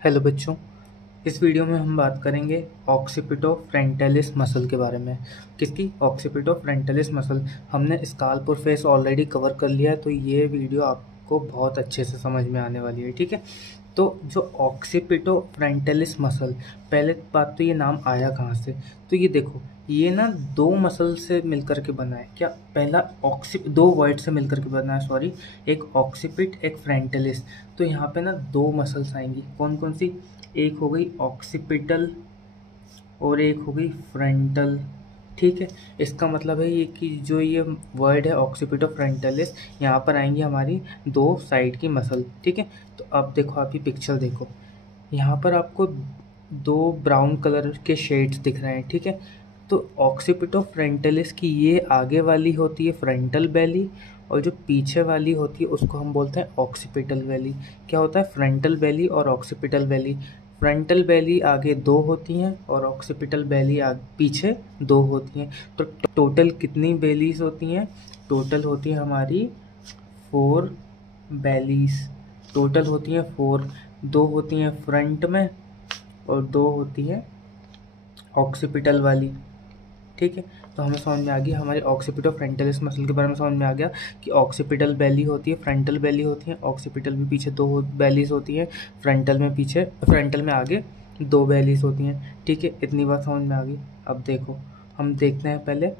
Hello बच्चों, इस video में हम बात करेंगे ऑक्सीपिटोफ्रंटैलिस मसल के बारे में। किसकी? ऑक्सीपिटोफ्रंटैलिस मसल। हमने स्काल्प और फेस ऑलरेडी कवर कर लिया है, तो ये वीडियो आपको बहुत अच्छे से समझ में आने वाली है। ठीक है, तो जो ऑक्सीपिटोफ्रंटैलिस मसल, पहले बात तो ये नाम आया कहाँ से? तो ये देखो, ये ना दो मसल से मिलकर के बना है। क्या? पहला दो वर्ड से मिलकर के बना है, सॉरी। एक ऑक्सीपिट, एक फ्रंटैलिस। तो यहाँ पे ना दो मसल्स आएंगी। कौन कौन सी? एक हो गई ऑक्सीपिटल और एक हो गई फ्रंटल। ठीक है, इसका मतलब है ये कि जो ये वर्ड है ऑक्सीपिटो फ्रंटलिस, यहाँ पर आएंगी हमारी दो साइड की मसल। ठीक है, तो अब देखो, आप ये पिक्चर देखो, यहाँ पर आपको दो ब्राउन कलर के शेड्स दिख रहे हैं। ठीक है, तो ऑक्सीपिटो फ्रंटलिस की ये आगे वाली होती है फ्रंटल बेली, और जो पीछे वाली होती है उसको हम बोलते हैं ऑक्सीपिटल बेली। क्या होता है? फ्रंटल बेली और ऑक्सीपिटल बेली। फ्रंटल बेली आगे दो होती हैं और ऑक्सीपिटल बेली आगे पीछे दो होती हैं। तो टोटल कितनी बेलीज होती हैं? टोटल होती है हमारी 4 बेलीज। टोटल होती हैं 4। दो होती हैं फ्रंट में और दो होती है ऑक्सीपिटल वाली। ठीक है, तो हमें समझ में आ गया हमारे ऑक्सीपिटल फ्रंटलिस मसल के बारे में। समझ में आ गया कि ऑक्सीपिटल बेली होती है, फ्रंटल बेली होती है। ऑक्सीपिटल में पीछे दो बेलीज होती हैं, फ्रंटल में आगे दो बेलीज होती हैं। ठीक है, इतनी बात समझ में आ गई। अब देखो, हम देखते हैं पहले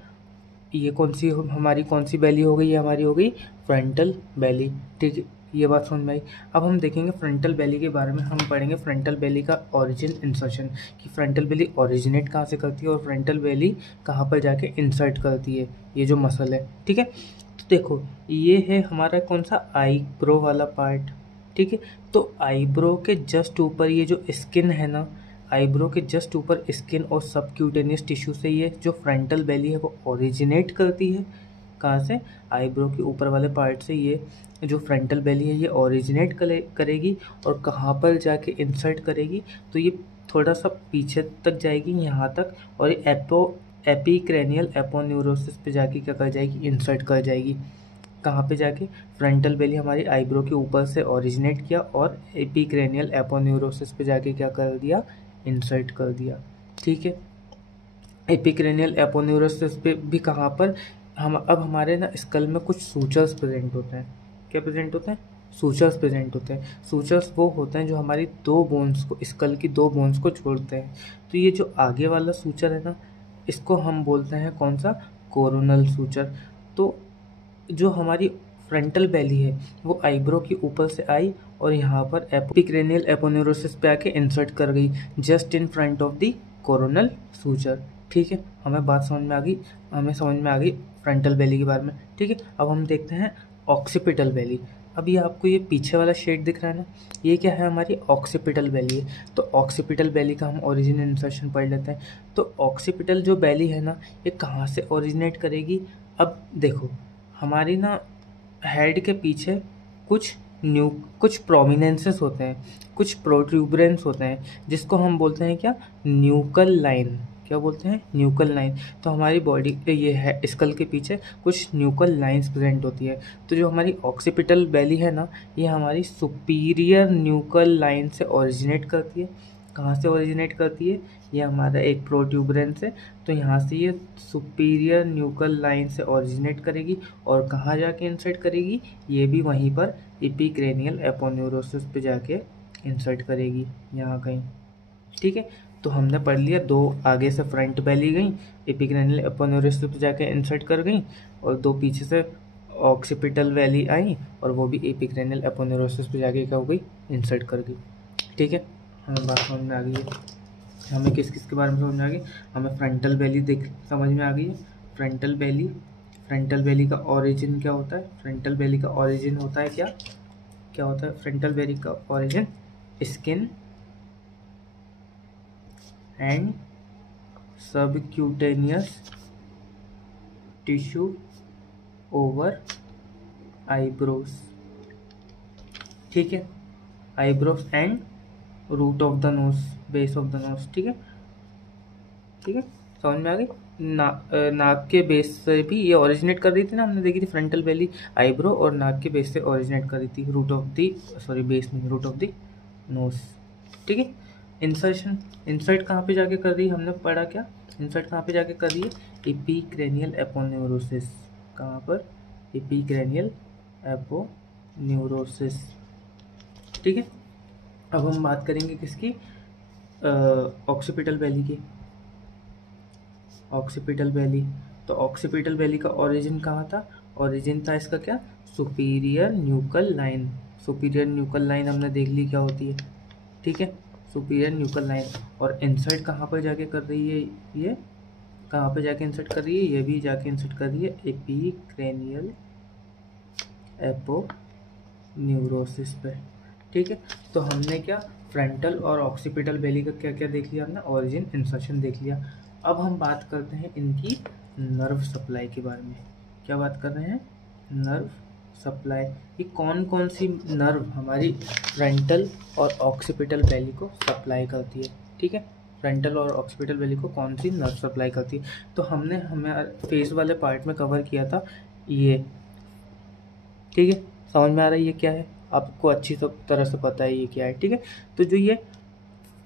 ये कौन सी बेली हो गई? ये हमारी हो गई फ्रंटल बेली। ठीक है, ये बात समझ में आई। अब हम देखेंगे फ्रंटल बेली के बारे में। हम पढ़ेंगे फ्रंटल बेली का ओरिजिन, इंसर्शन, कि फ्रंटल बेली ओरिजिनेट कहाँ से करती है और फ्रंटल बेली कहाँ पर जाके इंसर्ट करती है, ये जो मसल है। ठीक है, तो देखो, ये है हमारा कौन सा? आईब्रो वाला पार्ट। ठीक है, तो आईब्रो के जस्ट ऊपर ये जो स्किन है ना, आईब्रो के जस्ट ऊपर स्किन और सबक्यूटेनियस टिश्यू से ये जो फ्रंटल बेली है वो ओरिजिनेट करती है। कहाँ से? आईब्रो के ऊपर वाले पार्ट से ये जो फ्रंटल बेली है ये ओरिजिनेट करेगी और कहाँ पर जाके इंसर्ट करेगी? तो ये थोड़ा सा पीछे तक जाएगी, यहाँ तक, और एपीक्रेनियल एपोन्यूरोसिस पे जाके क्या कर जाएगी? इंसर्ट कर जाएगी। कहाँ पे जाके? फ्रंटल बेली हमारी आईब्रो के ऊपर से ओरिजिनेट किया और एपीक्रेनियल एपोन्यूरोसिस पे जाके क्या कर दिया? इंसर्ट कर दिया। ठीक है, एपिक्रेनियल एपोन्यूरोसिस पे भी कहाँ पर? हम अब हमारे ना स्कल में कुछ सूचर्स प्रेजेंट होते हैं। क्या प्रेजेंट होते हैं? सूचर्स प्रेजेंट होते हैं। सूचर्स वो होते हैं जो हमारी दो बोन्स को, स्कल की दो बोन्स को जोड़ते हैं। तो ये जो आगे वाला सूचर है ना, इसको हम बोलते हैं कौन सा? Coronal suture. तो जो हमारी फ्रंटल बेली है वो आईब्रो के ऊपर से आई और यहाँ पर एपिक्रेनियल एपोन्यूरोसिस पे आके इंसर्ट कर गई, just in front of the coronal suture. ठीक है, हमें समझ में आ गई फ्रंटल बेली के बारे में। ठीक है, अब हम देखते हैं ऑक्सीपिटल बेली। अब ये आपको ये पीछे वाला शेड दिख रहा है ना, ये क्या है? हमारी ऑक्सीपिटल बेली है। तो ऑक्सीपिटल बेली का हम ओरिजिन इंसर्शन पढ़ लेते हैं। तो ऑक्सीपिटल जो बेली है ना, ये कहाँ से ओरिजिनेट करेगी? अब देखो, हमारी ना हेड के पीछे कुछ प्रोमिनेंसेस होते हैं, कुछ प्रोट्यूबरेंस होते हैं, जिसको हम बोलते हैं क्या? Nuchal line. क्या बोलते हैं? Nuchal line. तो हमारी बॉडी ये है स्कल के पीछे कुछ न्यूकल लाइंस प्रेजेंट होती है। तो जो हमारी ऑक्सीपिटल बेली है ना, ये हमारी सुपीरियर न्यूकल लाइन से ओरिजिनेट करती है। कहाँ से ओरिजिनेट करती है? ये हमारा एक प्रोट्यूबरेंस है, तो यहाँ से ये सुपीरियर न्यूकल लाइन से ओरिजिनेट करेगी और कहाँ जाके इंसर्ट करेगी? ये भी वहीं पर एपिक्रेनियल एपोन्यूरोसिस पे जाके इंसर्ट करेगी, यहाँ कहीं। ठीक है, तो हमने पढ़ लिया, दो आगे से फ्रंट बेली गई, एपिक्रेनियल एपोन्यूरोसिस पे जाके इंसर्ट कर गई, और दो पीछे से ऑक्सीपिटल वैली आई और वो भी एपिक्रेनियल एपोन्यूरोसिस पे जाके क्या हो गई? इंसर्ट कर गई। ठीक है, हमें बात समझ में आ गई है। हमें किस किस के बारे में समझ में आ गई? हमें फ्रंटल बेली समझ में आ गई है। फ्रंटल बेली का ओरिजिन क्या होता है? फ्रंटल बेली का ओरिजिन होता है क्या? क्या होता है फ्रंटल बेली का origin? Skin and subcutaneous tissue over eyebrows. ठीक है, eyebrows and root of the nose, base of the nose. ठीक है, ठीक है, समझ में आ गई। नाक के बेस से भी ये ओरिजिनेट कर रही थी ना, हमने देखी थी फ्रंटल बेली आईब्रो और नाक के बेस से ओरिजिनेट कर रही थी, root of the, sorry base नहीं, रूट ऑफ दी नोज। ठीक है। इंसर्शन, इंसर्ट कहाँ पे जाके कर रही है, हमने पढ़ा क्या, इंसर्ट कहाँ पे जाके कर रही है, एपिक्रैनियल एपोन्यूरोसिस। कहाँ पर, एपिक्रैनियल एपोन्यूरोसिस। ठीक है। अब हम बात करेंगे किसकी, ऑक्सीपिटल वैली की। ऑक्सीपिटल वैली, तो ऑक्सीपिटल वैली का ओरिजिन कहाँ था, ओरिजिन था इसका क्या, superior nuchal line. Superior nuchal line हमने देख ली क्या होती है, ठीक है, सुपीरियर न्यूकल लाइन। और इंसर्ट कहाँ पर जाके कर रही है, ये कहाँ पे जाके इंसर्ट कर रही है, ये भी जाके इंसर्ट कर रही है एपिक्रैनियल एपोन्यूरोसिस पे। ठीक है। तो हमने क्या, फ्रंटल और ऑक्सीपिटल वैली का क्या क्या देख लिया हमने, ओरिजिन, इंसर्शन देख लिया। अब हम बात करते हैं इनकी नर्व सप्लाई के बारे में। क्या बात कर रहे हैं, नर्व सप्लाई। ये कौन कौन सी नर्व हमारी फ्रंटल और ऑक्सीपिटल वैली को सप्लाई करती है। ठीक है, फ्रंटल और ऑक्सीपिटल वैली को कौन सी नर्व सप्लाई करती है। तो हमने हमें फेस वाले पार्ट में कवर किया था ये। ठीक है, समझ में आ रहा है ये क्या है, आपको अच्छी तरह से पता है ये क्या है। ठीक है, तो जो ये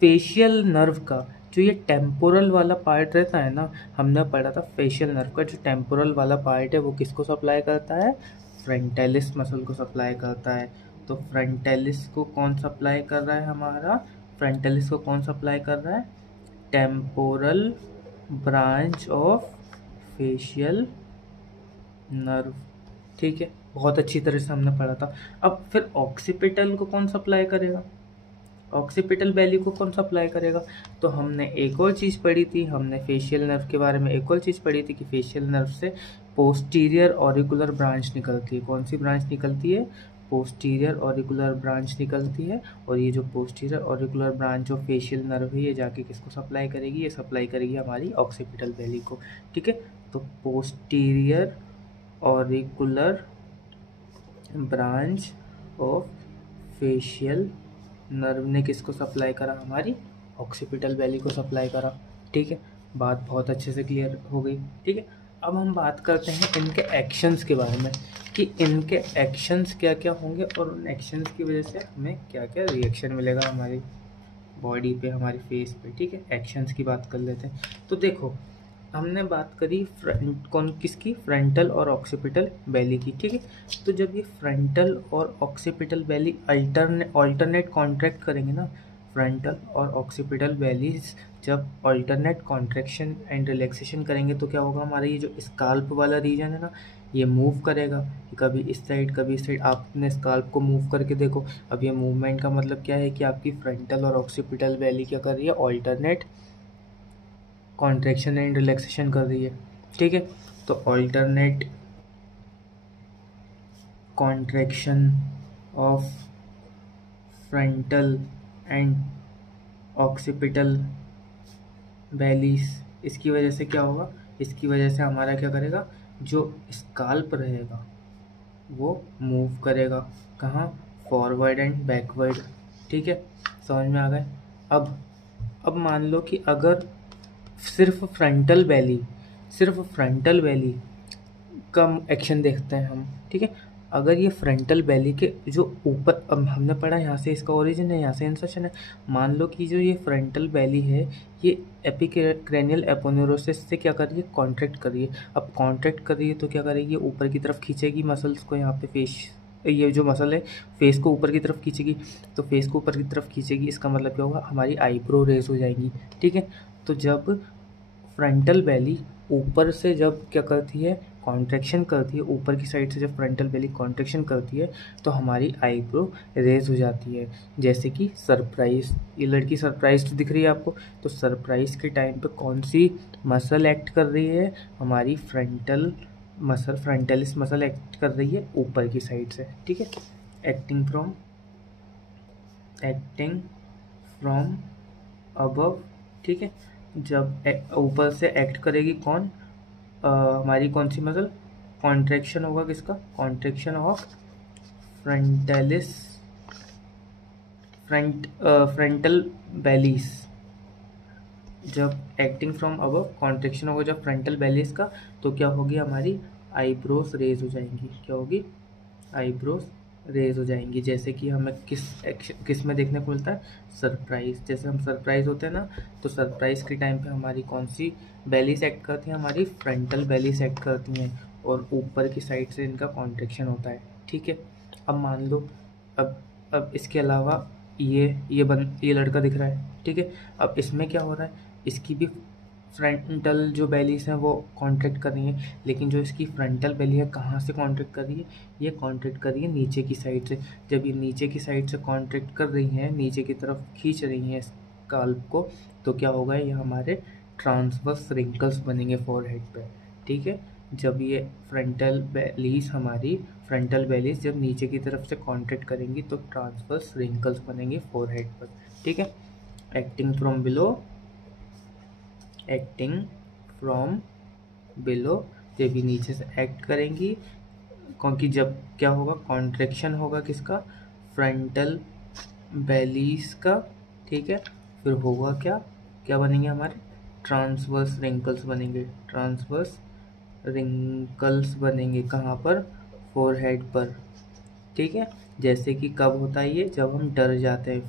फेशियल नर्व का जो ये टेम्पोरल वाला पार्ट रहता है ना, हमने पढ़ा था फेशियल नर्व का जो टेम्पोरल वाला पार्ट है वो किसको सप्लाई करता है, फ्रंटालिस मसल को सप्लाई करता है। तो फ्रंटालिस को कौन सप्लाई कर रहा है हमारा, फ्रंटालिस को कौन सप्लाई कर रहा है, temporal branch of facial nerve. ठीक है, बहुत अच्छी तरह से हमने पढ़ा था। अब फिर ऑक्सीपिटल को कौन सप्लाई करेगा, ऑक्सीपिटल वैली को कौन सप्लाई करेगा। तो हमने एक और चीज़ पढ़ी थी, हमने फेशियल नर्व के बारे में एक और चीज़ पढ़ी थी कि फेशियल नर्व से पोस्टीरियर ऑरिकुलर ब्रांच निकलती है। कौन सी ब्रांच निकलती है, पोस्टीरियर ऑरिकुलर ब्रांच निकलती है। और ये जो posterior auricular branch of facial nerve है ये जाके किसको सप्लाई करेगी, ये सप्लाई करेगी हमारी ऑक्सीपिटल वैली को। ठीक है, तो posterior auricular branch of facial nerve ने किसको सप्लाई करा, हमारी ऑक्सीपिटल वैली को सप्लाई करा। ठीक है, बात बहुत अच्छे से क्लियर हो गई। ठीक है, अब हम बात करते हैं इनके एक्शंस के बारे में कि इनके एक्शंस क्या क्या होंगे और उन एक्शंस की वजह से हमें क्या क्या रिएक्शन मिलेगा हमारी बॉडी पे, हमारी फेस पे। ठीक है, एक्शंस की बात कर लेते हैं। तो देखो, हमने बात करी कौन किसकी, फ्रंटल और ऑक्सीपिटल वैली की। ठीक है, तो जब ये फ्रंटल और ऑक्सीपिटल वैली अल्टरनेट कॉन्ट्रैक्ट करेंगे ना, फ्रंटल और ऑक्सीपिटल वैलीज जब अल्टरनेट कॉन्ट्रैक्शन एंड रिलैक्सेशन करेंगे तो क्या होगा, हमारा ये जो स्काल्प वाला रीजन है ना ये मूव करेगा, कभी इस साइड कभी इस साइड। आपने स्काल्प को मूव करके देखो, अब ये मूवमेंट का मतलब क्या है कि आपकी फ्रंटल और ऑक्सीपिटल वैली क्या कर रही है, ऑल्टरनेट कॉन्ट्रैक्शन एंड रिलैक्सेशन कर रही है। ठीक है, तो alternate contraction of frontal and occipital valleys, इसकी वजह से क्या होगा, इसकी वजह से हमारा क्या करेगा, जो स्काल्प रहेगा वो मूव करेगा, कहाँ, फॉरवर्ड एंड बैकवर्ड। ठीक है, समझ में आ गए। अब मान लो कि अगर सिर्फ फ्रंटल वैली का एक्शन देखते हैं हम। ठीक है, अगर ये फ्रंटल वैली के जो ऊपर, अब हमने पढ़ा यहाँ से इसका ओरिजिन है, यहाँ से इंसर्शन है। मान लो कि जो ये फ्रंटल वैली है ये एपिक्रैनियल एपोन्यूरोसिस से क्या कर रही है, कॉन्ट्रैक्ट कर रही है। अब कॉन्ट्रैक्ट कर रही है तो क्या करेगी, ऊपर की तरफ खींचेगी मसल्स को, यहाँ पे फेस, ये जो मसल है फेस को ऊपर की तरफ खींचेगी। तो फेस को ऊपर की तरफ खींचेगी, इसका मतलब क्या होगा, हमारी आईब्रो रेज हो जाएंगी। ठीक है, तो जब फ्रंटल वैली ऊपर से जब क्या करती है, कॉन्ट्रैक्शन करती है, ऊपर की साइड से जब फ्रंटल वैली कॉन्ट्रैक्शन करती है तो हमारी आईब्रो रेज हो जाती है। जैसे कि सरप्राइज, ये लड़की सरप्राइज दिख रही है आपको, तो सरप्राइज के टाइम पे कौन सी मसल एक्ट कर रही है, हमारी फ्रंटल मसल, फ्रंटलिस मसल एक्ट कर रही है ऊपर की साइड से। ठीक है, एक्टिंग फ्रॉम अबव। ठीक है, जब ऊपर से एक्ट करेगी कौन, हमारी कौन सी मसल, कॉन्ट्रैक्शन होगा किसका, कॉन्ट्रैक्शन ऑफ फ्रंटल वैलीज। जब एक्टिंग फ्रॉम अबव कॉन्ट्रैक्शन होगा जब फ्रंटल वैलीज का, तो क्या होगी, हमारी आईब्रोज रेज हो जाएंगी। क्या होगी, आईब्रोज रेज हो जाएंगी। जैसे कि हमें किस में देखने को मिलता है, सरप्राइज। जैसे हम सरप्राइज होते हैं ना, तो सरप्राइज के टाइम पे हमारी कौन सी बेलीज एक्ट करती हैं, हमारी फ्रंटल बेलीज एक्ट करती हैं, और ऊपर की साइड से इनका कॉन्ट्रेक्शन होता है। ठीक है, अब मान लो अब इसके अलावा ये लड़का दिख रहा है। ठीक है, अब इसमें क्या हो रहा है, इसकी भी फ्रंटल जो बेलीज हैं वो कॉन्ट्रैक्ट कर रही हैं, लेकिन जो इसकी फ्रंटल बेली है कहाँ से कॉन्ट्रैक्ट कर रही है, ये कॉन्ट्रैक्ट कर रही है नीचे की साइड से। जब ये नीचे की साइड से कॉन्ट्रैक्ट कर रही हैं, नीचे की तरफ खींच रही हैं स्काल्प को, तो क्या होगा, ये हमारे ट्रांसवर्स रिंकल्स बनेंगे फोरहेड पे। ठीक है, जब ये फ्रंटल बेलीज जब नीचे की तरफ से कॉन्ट्रैक्ट करेंगी तो ट्रांसवर्स रिंकल्स बनेंगे फोरहेड पर। ठीक है, एक्टिंग फ्रॉम बिलो, जब ये नीचे से एक्ट करेंगी, क्योंकि जब क्या होगा, कॉन्ट्रैक्शन होगा किसका, फ्रंटल बेलीज का। ठीक है, फिर होगा क्या क्या बनेंगे हमारे, ट्रांसवर्स रिंकल्स बनेंगे कहाँ पर, फोरहेड पर। ठीक है, जैसे कि कब होता है ये, जब हम डर जाते हैं,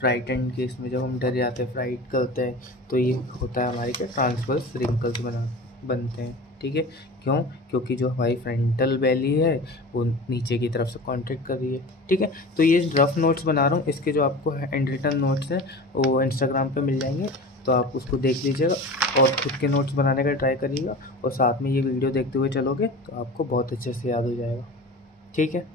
फ्राइटेंड केस में जब हम डर जाते हैं, फ्राइट करते हैं, तो ये होता है हमारे क्या, ट्रांसवर्स रिंकल्स बनते हैं। ठीक है, क्यों, क्योंकि जो हमारी फ्रंटल बेली है वो नीचे की तरफ से कॉन्ट्रैक्ट कर रही है। ठीक है, तो ये रफ नोट्स बना रहा हूँ, इसके जो आपको हैंड रिटन नोट्स हैं वो इंस्टाग्राम पे मिल जाएंगे, तो आप उसको देख लीजिएगा और खुद के नोट्स बनाने का ट्राई करिएगा, और साथ में ये वीडियो देखते हुए चलोगे तो आपको बहुत अच्छे से याद हो जाएगा। ठीक है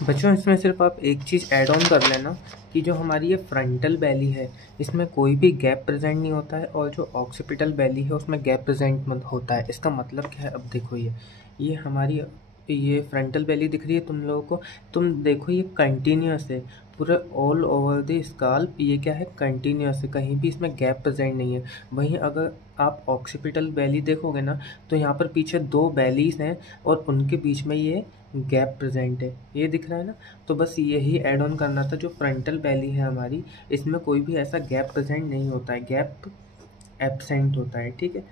बच्चों, इसमें सिर्फ आप एक चीज़ ऐड ऑन कर लेना कि जो हमारी ये फ्रंटल बेली है इसमें कोई भी गैप प्रेजेंट नहीं होता है, और जो ऑक्सीपिटल बेली है उसमें गैप प्रेजेंट होता है। इसका मतलब क्या है, अब देखो ये हमारी ये फ्रंटल बेली दिख रही है तुम लोगों को, तुम देखो ये कंटिन्यूस है पूरा ऑल ओवर द स्काल्प, ये क्या है, कंटिन्यूस है, कहीं भी इसमें गैप प्रेजेंट नहीं है। वहीं अगर आप ऑक्सीपिटल बेली देखोगे ना, तो यहाँ पर पीछे दो बेलीज हैं और उनके बीच में ये गैप प्रेजेंट है, ये दिख रहा है ना। तो बस यही ऐड ऑन करना था, जो फ्रंटल बेली है हमारी, इसमें कोई भी ऐसा गैप प्रेजेंट नहीं होता है, गैप एब्सेंट होता है। ठीक है,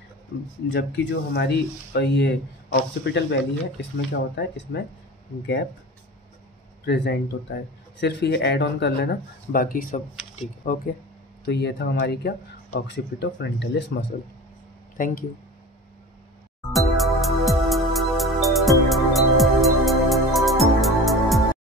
जबकि जो हमारी ये ऑक्सीपिटल बेली है इसमें क्या होता है, इसमें गैप प्रेजेंट होता है। सिर्फ ये ऐड ऑन कर लेना, बाकी सब ठीक है। ओके, तो ये था हमारी क्या, ऑक्सीपिटो फ्रंटलिस मसल। Thank you.